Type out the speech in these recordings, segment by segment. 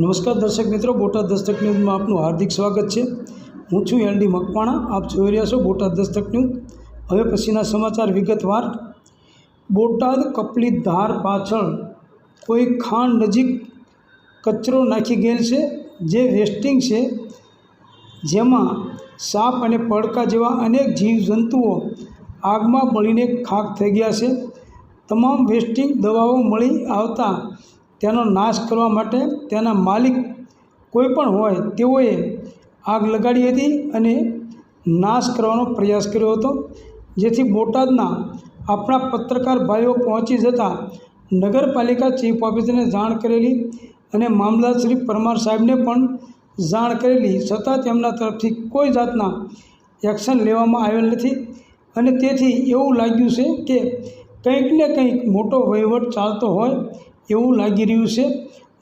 નમસ્કાર દર્શક મિત્રો, બોટાદ દસ્તક ન્યૂઝમાં આપનું હાર્દિક સ્વાગત છે। હું છું એલડી મકવાણા। આપ જોઈ રહ્યા છો બોટાદ દસ્તક ન્યૂઝ। હવે પછીના સમાચાર વિગતવાર। બોટાદ કપલી ધાર પાછળ કોઈ ખાણ નજીક કચરો નાખી ગયેલ છે, જે વેસ્ટિંગ છે, જેમાં સાપ અને પડકા જેવા અનેક જીવજંતુઓ આગમાં બળીને ખાખ થઈ ગયા છે। તમામ વેસ્ટિંગ દવાઓ મળી આવતા તેનો નાશ કરવા માટે તેના માલિક કોઈ પણ હોય તેઓએ આગ લગાડી હતી અને નાશ કરવાનો પ્રયાસ કર્યો હતો, જેથી બોટાદના આપણા પત્રકાર ભાઈઓ પહોંચી જતા નગરપાલિકા ચીફ ઓફિસરને જાણ કરેલી અને મામલતદાર શ્રી પરમાર સાહેબને પણ જાણ કરેલી, છતાં તેમના તરફથી કોઈ જાતના એક્શન લેવામાં આવેલ નથી અને તેથી એવું લાગ્યું છે કે કંઈક ને કંઈક મોટો વહીવટ ચાલતો હોય એવું લાગી રહ્યું છે।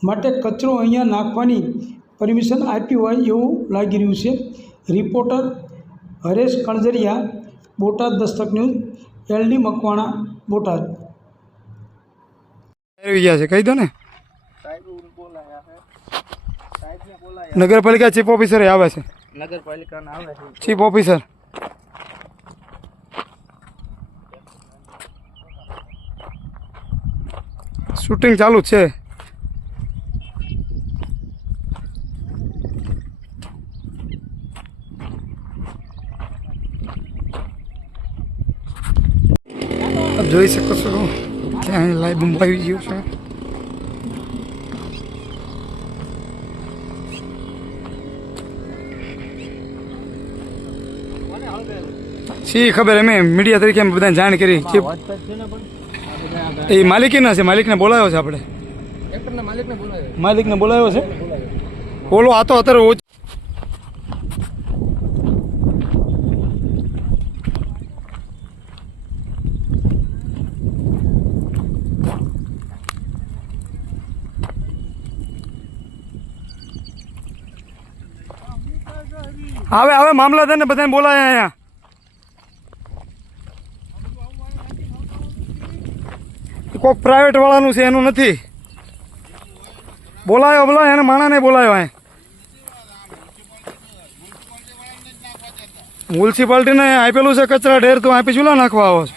માટે કચરો અહીંયા નાખવાની પરમિશન આપી હોય એવું લાગી રહ્યું છે। Reporter Haresh Kanjariya, Botad Dastak News, LD Makwana, Botad. કહી દો ને, નગરપાલિકા ચીફ ઓફિસર આવે છે। નગરપાલિકાના આવે છે ચીફ ઓફિસર। શૂટિંગ ચાલુ છે। આપ જોઈ શકો છો ક્યાં લાઈવ બૂમ આવી ગયું છે। શી ખબર, અમે મીડિયા તરીકે બધાને જાણ કરી। એ માલિકીના છે, માલિકને બોલાવ્યો છે આપણે, માલિકને બોલાવ્યો છે। બોલો, આ તો અત્યારે આવે આવે મામલતદાર ને બધાને બોલાય અહીંયા। કોઈક પ્રાઇવેટ વાળાનું છે, એનું નથી બોલાયો, બોલાયો એને માણાને બોલાયો। અહીં મ્યુનિસિપાલિટીને આપેલું છે કચરા ઢેર, તો આપી ચૂલા નાખવા આવો છો।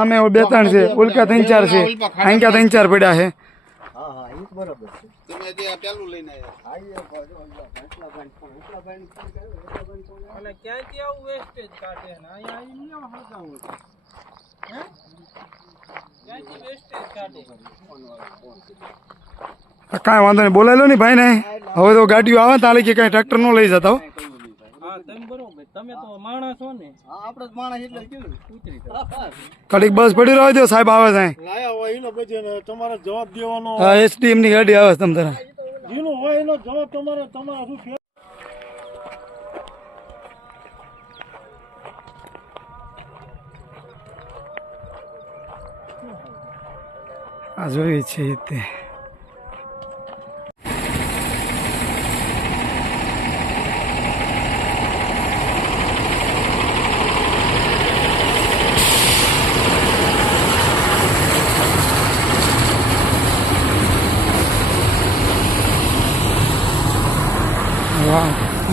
અમે બે ત્રણ છે, ઉલકા ત્રણ ચાર છે, આંક્યા ત્રણ ચાર પડ્યા છે। કાંઈ વાંધો નહીં, બોલાયેલો નહીં ભાઈ ને। હવે તો ગાડીઓ આવે તાલે કે કઈ ટ્રેક્ટર નો લઈ જતા હો। કડીક બસ પડી રહ્યો દો, સાહેબ આવે છે। તમારે જવાબ દેવાનો, હા, એસડીએમ ની ગાડી આવે છે તમ તારે। જેનું હોય એનો જવાબ તમારે શું આ જોઈએ છે તે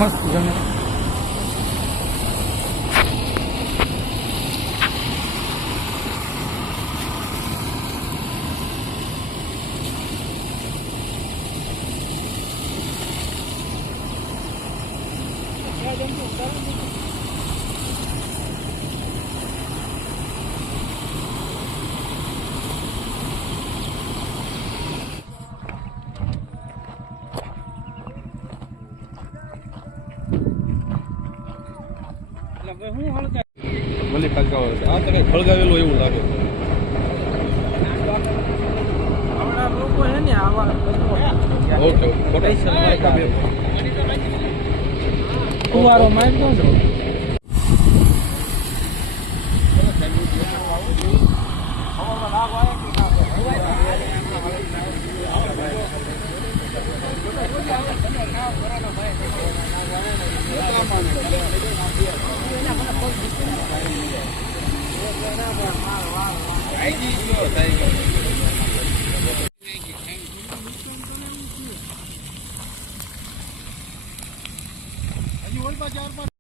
મસ્ત ગમે। ભલે કાકા આ તો કઈ ફળગાવેલું એવું લાગે ઓકે કુવારો મારી દો છો હજી ઓલ પા 4-5